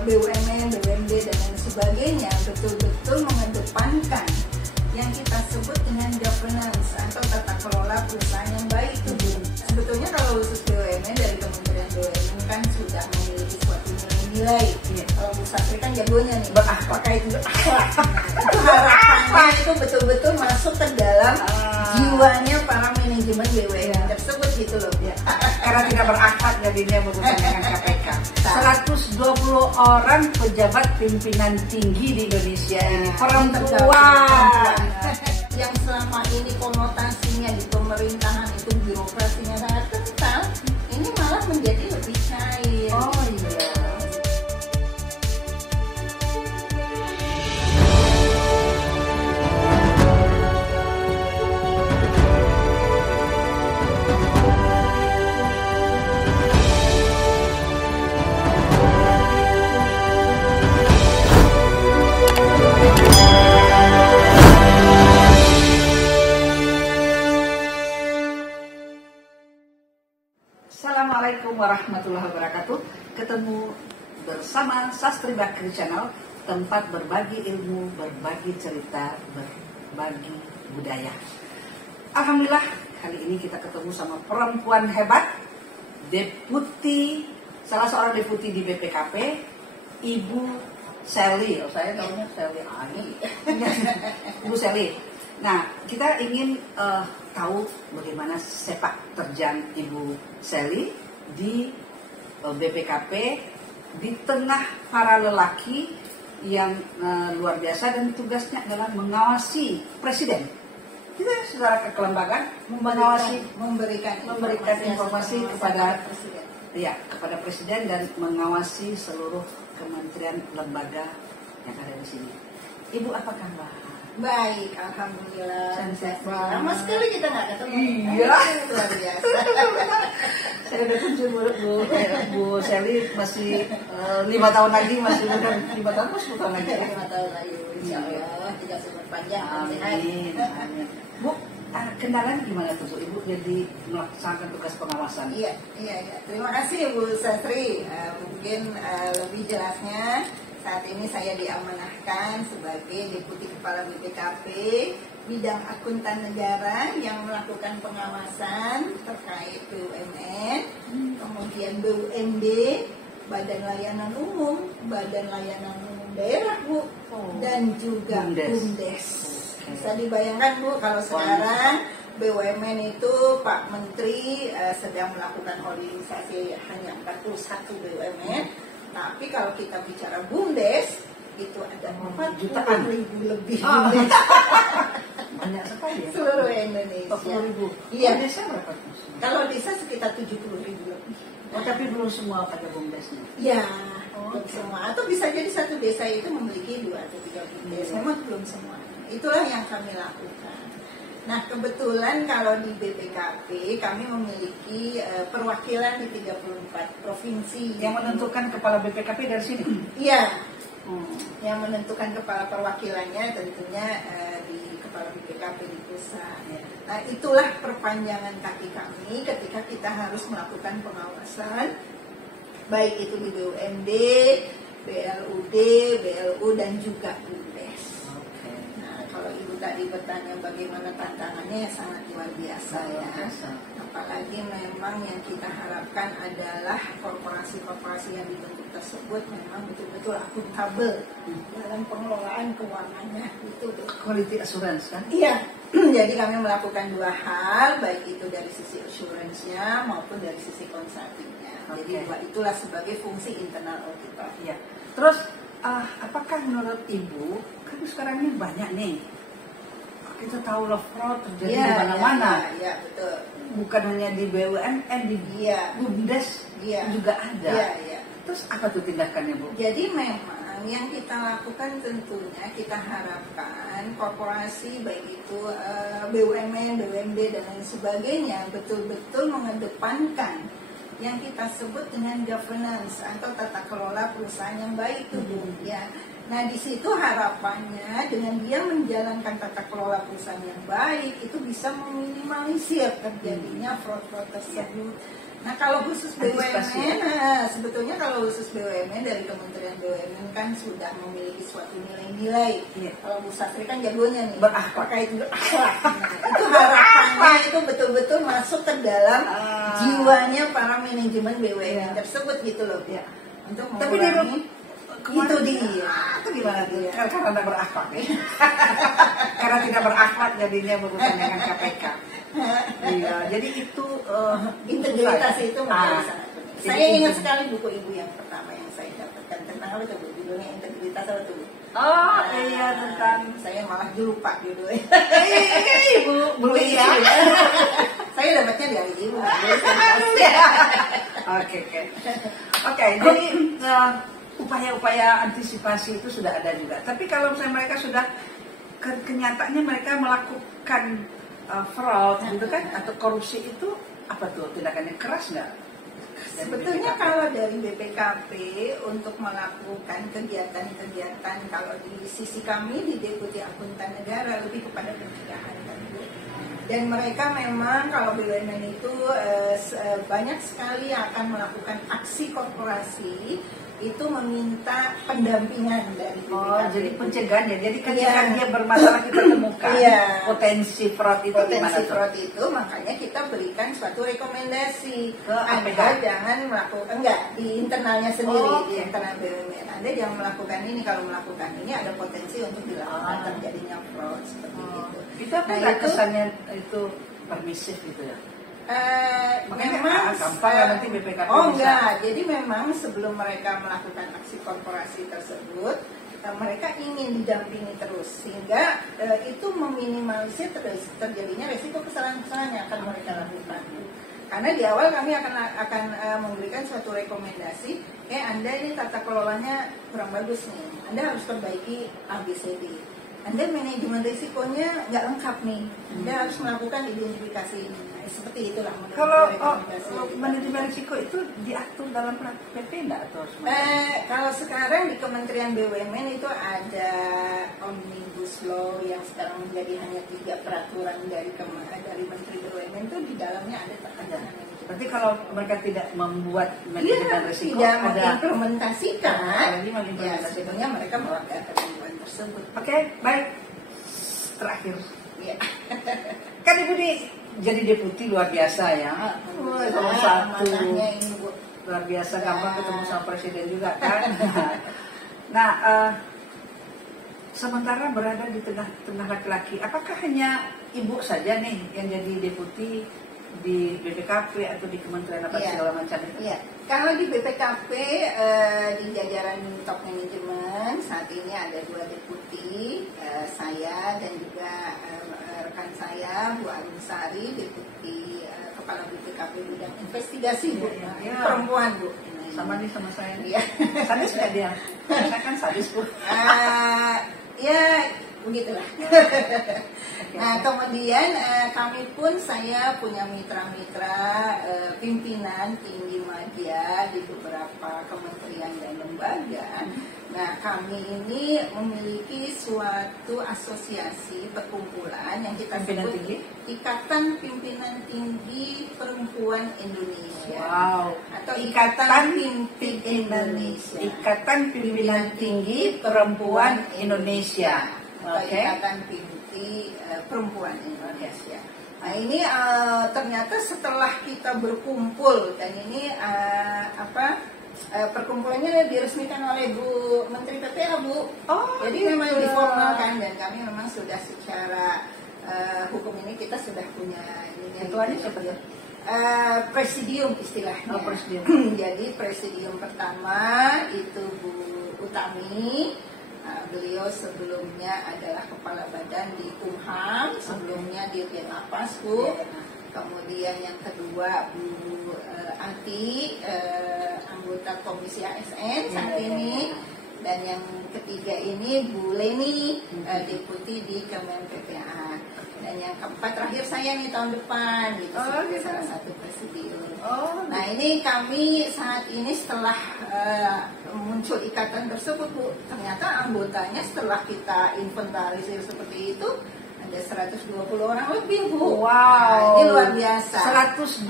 BUMN, BUMD dan lain sebagainya betul-betul mengedepankan yang kita sebut dengan governance atau tata kelola perusahaan yang baik itu. Sebetulnya kalau khusus BUMN dari Kementerian BUMN kan sudah memiliki suatu nilai-nilai. Kalau Bu Satri kan jagonya nih berakhlak, itu akhlak. Itu harapannya itu betul-betul masuk ke dalam jiwanya para manajemen BUMN tersebut gitu loh. Karena tidak berakhlak jadinya berurusan dengan KPK. 120 orang pejabat pimpinan tinggi di Indonesia ini perempuan. Yang selama ini konotasinya di pemerintahan itu birokrasinya sangat kental, ini malah menjadi lebih cair. Oh iya. Assalamualaikum warahmatullahi wabarakatuh. Ketemu bersama Sastri Bakri Channel, tempat berbagi ilmu, berbagi cerita, berbagi budaya. Alhamdulillah, kali ini kita ketemu sama perempuan hebat, deputi, salah seorang deputi di BPKP, Ibu Sally. Saya tahunya Sally Ani. Ibu Sally. Nah, kita ingin tahu bagaimana sepak terjang Ibu Sally di BPKP di tengah para lelaki yang luar biasa dan tugasnya adalah mengawasi presiden. Kita secara kelembagaan memberikan informasi kepada presiden. Ya, kepada presiden dan mengawasi seluruh kementerian lembaga yang ada di sini. Ibu apa kabar? Baik, alhamdulillah. Lama sekali kita nggak ketemu. Iya, luar biasa. Saya udah tunjuk Bu Sally masih 5 tahun lagi, masih udah 5 tahun, 10 tahun lagi. 5 tahun lagi, insya Allah tidak super panjang. Amin. Bu, kendalanya gimana tuh Ibu jadi melaksanakan tugas pengawasan? Iya. Terima kasih Bu Satri. Mungkin lebih jelasnya, saat ini saya diamanahkan sebagai Deputi Kepala BPKP bidang akuntan negara yang melakukan pengawasan terkait BUMN, kemudian BUMD, Badan Layanan Umum, Badan Layanan Umum Daerah Bu, dan juga BUMDes. Bisa dibayangkan Bu kalau sekarang BUMN itu Pak Menteri sedang melakukan holdingisasi hanya 41 BUMN. Tapi kalau kita bicara BUMDes, itu ada 40.000 lebih BUMDes. Banyak sekali ya? Seluruh Indonesia. 40.000? Iya. Desa berapa? Kalau desa sekitar 70.000 lebih. Oh, tapi belum semua ada BUMDesnya? Ya, belum semua. Atau bisa jadi satu desa itu memiliki 2 atau 3 BUMDes. Memang belum semua. Itulah yang kami lakukan. Nah, kebetulan kalau di BPKP kami memiliki perwakilan di 34 provinsi. Yang menentukan kepala BPKP dari sini? Iya. Yang menentukan kepala perwakilannya tentunya di kepala BPKP di pusat. Nah, itulah perpanjangan kaki kami ketika kita harus melakukan pengawasan, baik itu di BUMD, BLUD, BLU, dan juga BUMDes. Kalau Ibu tadi bertanya bagaimana tantangannya, sangat luar biasa ya. Apalagi memang yang kita harapkan adalah korporasi-korporasi yang dibentuk tersebut memang betul-betul akuntabel dalam pengelolaan keuangannya. Itu Quality assurance kan? Iya. Jadi kami melakukan 2 hal, baik itu dari sisi assurance-nya maupun dari sisi consulting-nya. Jadi itulah sebagai fungsi internal auditor. Ya. Terus apakah menurut Ibu, kan sekarang ini banyak nih, kita tahu love fraud terjadi di mana-mana. Iya, betul. Bukan hanya di BUMN, di BUMDes juga ada. Iya. Terus apa tuh tindakannya Bu? Jadi memang yang kita lakukan tentunya kita harapkan korporasi baik itu BUMN, BUMD dan lain sebagainya betul-betul mengedepankan yang kita sebut dengan governance atau tata kelola perusahaan yang baik itu Bu. Ya. Nah, di situ harapannya dengan dia menjalankan tata kelola perusahaan yang baik itu bisa meminimalisir terjadinya fraud-fraud tersebut. Nah kalau khusus Antisipasi. BUMN, sebetulnya kalau khusus BUMN dari Kementerian BUMN kan sudah memiliki suatu nilai-nilai. Iya. Kalau Bu Sastri kan jagonya nih, Berakhlak. terkait berakhlak. Nah, itu harapannya itu betul-betul masuk ke dalam jiwanya para manajemen BUMN Iya. tersebut gitu loh. Iya. Untuk Tapi dia mengurangi itu dia. Itu gimana tuh? Karena tidak berakhlak ya. Karena tidak berakhlak jadinya berurusan dengan KPK. Iya, jadi itu Integritas itu menjadi Ah, sangat penting. jadi Saya ingat itu. sekali buku ibu yang pertama yang saya dapatkan tentang apa tuh Bu? Judulnya Integritas apa tuh Bu? Oh iya, tentang Saya malah lupa judulnya. ibu beli ya. Saya dapatnya dari ibu. Oke. Jadi upaya-upaya antisipasi itu sudah ada juga. Tapi kalau misalnya mereka sudah kenyataannya mereka melakukan fraud gitu kan atau korupsi itu apa tuh tindakannya keras nggak? Sebetulnya kalau dari BPKP untuk melakukan kegiatan-kegiatan, kalau di sisi kami di Deputi Akuntan Negara lebih kepada pencegahan kan Bu. Dan mereka memang kalau BUMN itu banyak sekali akan melakukan aksi korporasi itu meminta pendampingan dari BPKP. Oh, jadi pencegahan ya. Jadi ketika Iya. dia bermasalah kita temukan Iya. potensi fraud itu Potensi gimana tuh? fraud itu makanya kita berikan suatu rekomendasi Ke Anda APH? jangan melakukan di internalnya sendiri Oh, di oke. internal BUMN Anda jangan melakukan ini, kalau melakukan ini ada potensi untuk dilakukan Ah. terjadinya fraud seperti itu. Itu apa Nah, nggak itu, kesannya itu permisif gitu ya? Makanya memang gampang ya nanti BPKP oh bisa. enggak, jadi memang sebelum mereka melakukan aksi korporasi tersebut mereka ingin didampingi terus sehingga itu meminimalisir terjadinya resiko kesalahan-kesalahan yang akan mereka lakukan. Karena di awal kami akan memberikan suatu rekomendasi, Anda ini tata kelolanya kurang bagus nih, Anda harus perbaiki ABCD. Anda manajemen risikonya nggak lengkap nih, Anda harus melakukan identifikasi ini. Nah, seperti itulah menurut Kalau rekomendasi. manajemen risiko itu diatur dalam PP enggak atau Kalau sekarang di Kementerian BUMN itu ada Omnibus Law yang sekarang menjadi hanya 3 peraturan dari Menteri BUMN itu di dalamnya ada tekanan. Berarti kalau mereka tidak membuat manajemen risiko tidak ada mengimplementasikan, Apalagi ya mengimplementasikan. sebetulnya mereka melanggar ketentuan tersebut. Oke, baik. Terakhir. Ya. Kan Ibu ini jadi deputi luar biasa ya. Nomor satu. Manahnya ini Bu. Luar biasa Ya. gampang ketemu sama presiden juga kan. Nah, sementara berada di tengah-tengah laki-laki, apakah hanya Ibu saja nih yang jadi deputi di BPKP atau di kementerian apa Iya. segala macam itu? Iya, kalau di BPKP di jajaran top manajemen saat ini ada 2 deputi, saya dan juga rekan saya Bu Arumsari, deputi kepala BPKP bidang investigasi Bu, Iya. perempuan Bu. Sama nih sama saya. Iya. Sadis nggak dia? Saya kan sadis Bu. Ya begitulah. Nah kemudian kami pun saya punya mitra-mitra pimpinan tinggi media di beberapa kementerian dan lembaga. Nah kami ini memiliki suatu asosiasi perkumpulan yang kita Pimpinan sebut tinggi? Ikatan Pimpinan Tinggi Perempuan Indonesia. Wow. Atau Ikatan Pimpi Indonesia. Ikatan Pimpinan Tinggi Perempuan Indonesia. Atau Oke. Ikatan Pimpi Perempuan Indonesia. Nah ini ternyata setelah kita berkumpul dan ini perkumpulannya diresmikan oleh Bu Menteri PPA Bu. Oh, Jadi gitu. memang diformalkan dan kami memang sudah secara hukum ini kita sudah punya ini. Ketuanya siapa ya? Presidium istilahnya. Oh, presidium. Jadi presidium pertama itu Bu Utami. Beliau sebelumnya adalah kepala badan di Kumham, sebelumnya Dirjen Lapas Bu. Kemudian yang kedua Bu Anti, anggota Komisi ASN saat ini. Dan yang ketiga ini Bu Leni, deputi di Kemen PPA. Dan yang keempat terakhir saya nih tahun depan gitu, sebagai salah satu presidium. Nah ini kami saat ini setelah muncul ikatan tersebut Bu, ternyata anggotanya setelah kita inventarisir seperti itu Ada 120 orang lebih, Bu. Wow. Nah, ini luar biasa. 120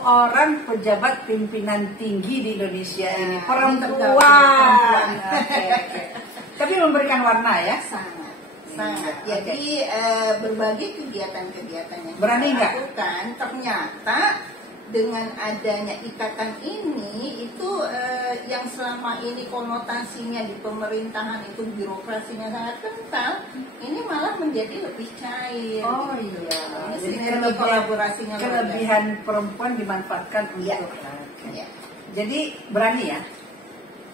orang pejabat pimpinan tinggi di Indonesia Ya, ini ini perempuan. perempuan. Oke. Tapi memberikan warna ya. Sangat, sangat. Iya, Jadi berbagai kegiatan-kegiatan yang Berani kita nggak? lakukan ternyata dengan adanya ikatan ini itu yang selama ini konotasinya di pemerintahan itu birokrasinya sangat kental, ini malah menjadi lebih cair. Oh gitu. iya. Ini Jadi sinergi kolaborasinya luar biasa. kelebihan perempuan dimanfaatkan Iya. untuk. Oke. Iya. Jadi berani ya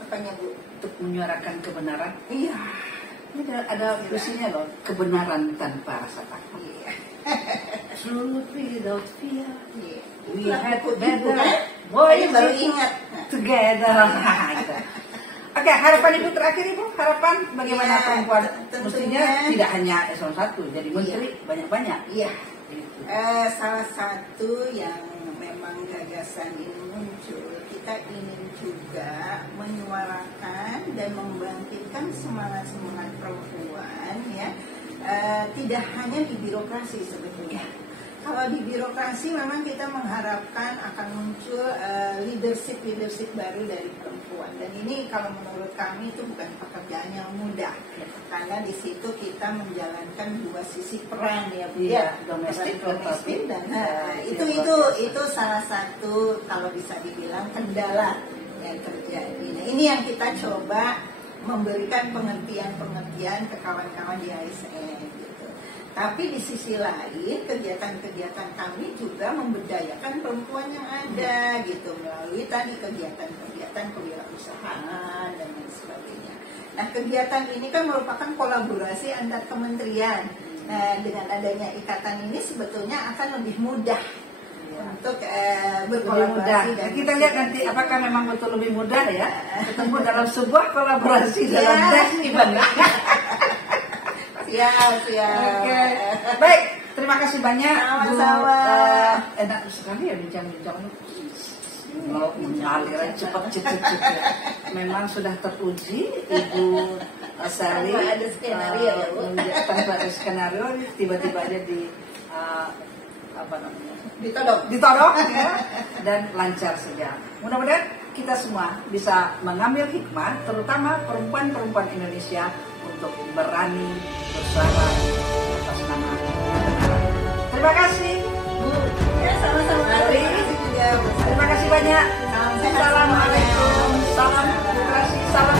Apanya, Bu? untuk menyuarakan kebenaran. Iya. Ini ada puisinya loh, kebenaran tanpa rasa takut. Iya. Truth without fear. Iya. We Itulah had buku better kan? boys Ini baru it ingat. together. Gitu. Oke, harapan Ibu terakhir Ibu, harapan bagaimana Ya, perempuan tentunya. mestinya tidak hanya eselon 1, jadi menteri banyak-banyak. Iya. Gitu. Salah satu yang memang gagasan ini muncul, kita ingin juga menyuarakan dan membangkitkan semangat-semangat perempuan ya, tidak hanya di birokrasi sebetulnya. Kalau di birokrasi memang kita mengharapkan akan muncul leadership baru dari perempuan, dan ini kalau menurut kami itu bukan pekerjaan yang mudah karena di situ kita menjalankan dua sisi peran ya Bu Iya, ya, domestik peran domestik dan itu itu salah satu kalau bisa dibilang kendala yang terjadi. Nah, ini yang kita coba memberikan pengertian ke kawan-kawan di ASN gitu. Tapi di sisi lain kegiatan-kegiatan kami juga memberdayakan perempuan yang ada gitu melalui tadi kegiatan-kegiatan kewirausahaan dan lain sebagainya. Nah, kegiatan ini kan merupakan kolaborasi antar kementerian. Nah, dengan adanya ikatan ini sebetulnya akan lebih mudah untuk berkolaborasi. Dan kita lihat nanti apakah memang betul lebih mudah ya ketemu dalam sebuah kolaborasi dalam tes event. Siap. Oke. Baik, terima kasih banyak Bu. Sama-sama. Enak sekali ya bincang-bincang mau mengalir cepat. Memang sudah teruji Ibu Sally. Tanpa ada skenario ya, Bu. Tanpa ada skenario, tiba-tiba aja di apa namanya? Ditodong ya, dan lancar saja. Mudah-mudahan kita semua bisa mengambil hikmah, terutama perempuan-perempuan Indonesia untuk berani bersuara atas nama kebenaran. Terima kasih Bu. Ya, sama-sama. Terima kasih juga. Terima kasih banyak. Salam sehat Assalamualaikum. semuanya. Salam demokrasi, salam